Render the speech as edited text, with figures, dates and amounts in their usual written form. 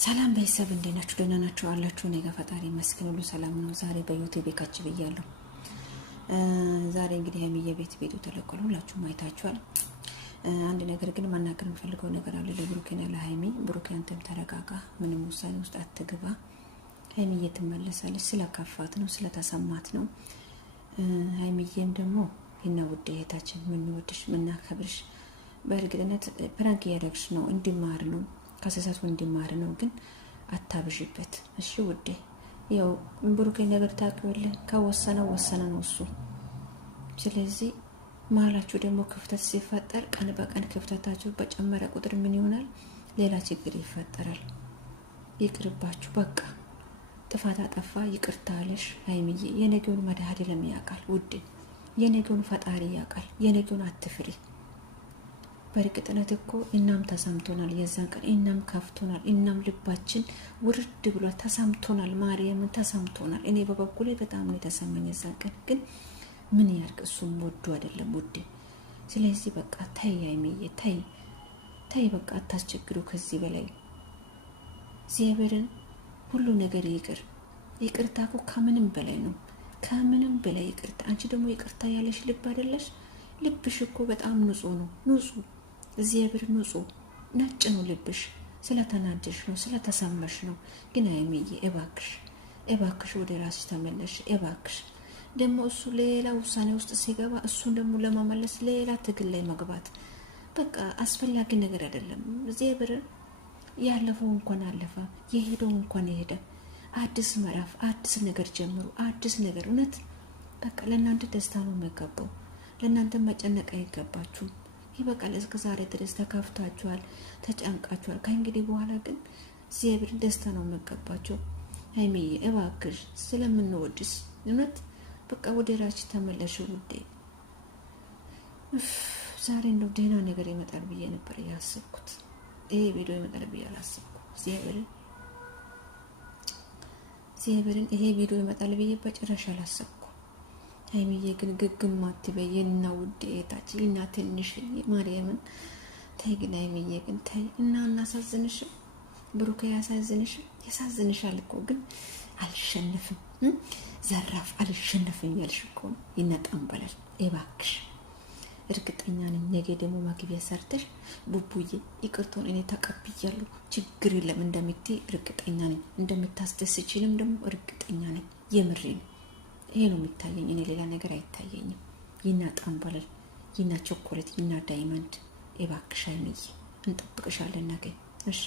ሰላም ቤተሰብ እንዴት ናችሁ? ደህና ናችሁ አላችሁ? እኔ ጋር ፈጣሪ ይመስገን ሁሉ ሰላም ነው። ዛሬ በዩቲዩብ ካች ብያለሁ። ዛሬ እንግዲህ ሀይሚዬ ቤት ቤቱ ተለቀሉ ሁላችሁም አይታችኋል። አንድ ነገር ግን ማናገር የምፈልገው ነገር አለ ለብሩኬና ለሀይሚ። ብሩኬ አንተም ተረጋጋ፣ ምንም ውሳኔ ውስጥ አትግባ። ሀይሚዬ ትመለሳለች። ስለከፋት ነው ስለተሰማት ነው። ሀይሚዬም ደግሞ እና ውድ እህታችን ምንወድሽ ምናከብርሽ፣ በእርግጥነት ፕራንክ እያደረግሽ ነው፣ እንዲማር ነው ከሰሰቱ እንዲማር ነው። ግን አታብዥበት እሺ ውዴ። ያው ብሩኬ ነገር ታውቂዋለህ፣ ከወሰነው ወሰነ ነው እሱ። ስለዚህ መሀላችሁ ደግሞ ክፍተት ሲፈጠር ቀን በቀን ክፍተታችሁ በጨመረ ቁጥር ምን ይሆናል? ሌላ ችግር ይፈጠራል። ይቅርባችሁ በቃ። ጥፋት አጠፋ ይቅርታ አለሽ ሀይሚዬ። የነገውን መድኃኒዓለም ያውቃል ውዴ፣ የነገውን ፈጣሪ ያውቃል። የነገውን አትፍሪ። በርግጥነት እኮ እናም ተሰምቶናል፣ የዛን ቀን እናም ከፍቶናል፣ እናም ልባችን ውርድ ብሏል፣ ተሰምቶናል፣ ማርያምን ተሰምቶናል። እኔ በበኩሌ በጣም ነው የተሰማኝ የዛን ቀን። ግን ምን ያርግ እሱም ወዱ አይደለም ውዴ። ስለዚህ በቃ ታይ ሀይሚዬ ታይ በቃ አታስቸግሩ ከዚህ በላይ እግዚአብሔርን። ሁሉ ነገር ይቅር። ይቅርታ እኮ ከምንም በላይ ነው፣ ከምንም በላይ ይቅርታ። አንቺ ደግሞ ይቅርታ ያለሽ ልብ አይደለሽ? ልብሽ እኮ በጣም ንጹህ ነው፣ ንጹህ እግዚአብሔር ንጹህ ነጭ ነው ልብሽ። ስለተናደሽ ነው ስለተሰማሽ ነው። ግን ሀይሚዬ እባክሽ ወደ ራስሽ ተመለሽ እባክሽ። ደግሞ እሱ ሌላ ውሳኔ ውስጥ ሲገባ እሱን ደግሞ ለመመለስ ሌላ ትግል ላይ መግባት በቃ አስፈላጊ ነገር አይደለም። እግዚአብሔር ያለፈው እንኳን አለፈ፣ የሄደው እንኳን የሄደ። አዲስ ምዕራፍ አዲስ ነገር ጀምሩ፣ አዲስ ነገር። እውነት በቃ ለእናንተ ደስታ ነው የሚገባው፣ ለእናንተ መጨነቅ አይገባችሁም። ይበቃል። እስከ ዛሬ ድረስ ተካፍታችኋል፣ ተጨንቃችኋል። ከእንግዲህ በኋላ ግን እግዚአብሔር ደስታ ነው የሚገባቸው። ሀይሚዬ እባክሽ ስለምንወድስ እውነት በቃ ወደ ራስሽ ተመለሽ ውዴ። ዛሬ እንደው ደህና ነገር ይመጣል ብዬ ነበር ያሰብኩት። ይሄ ቪዲዮ ይመጣል ብዬ አላሰብኩም። እግዚአብሔርን ይሄ ቪዲዮ ይመጣል ብዬ በጭራሽ አላሰብኩም። ሀይሚዬ ግን ግግም አትበይ እና ውድ እህታችን እና ትንሽ ማርያምን ታይ። ግን ሀይሚዬ ግን ታይ እና እናሳዝንሽም። ብሩኬ ያሳዝንሽም፣ ያሳዝንሻል እኮ ግን አልሸነፍም ዘራፍ አልሸነፍም ያልሽ እኮ ይነጣንበላል። እባክሽ እርግጠኛ ነኝ ነገ ደግሞ ማግቢያ ሰርተሽ ቡቡዬ ይቅርታውን እኔ ተቀብያለሁ ችግር የለም እንደምትይ እርግጠኛ ነኝ። እንደምታስደስችልም ደግሞ እርግጠኛ ነኝ። የምሬ ነው። ይሄ ነው የሚታየኝ፣ እኔ ሌላ ነገር አይታየኝም። ይና ጣምባለል፣ ይና ቾኮሌት፣ ይና ዳይመንድ። እባክሽ ሀይሚዬ እንጠብቅሻለን ነገ እሺ።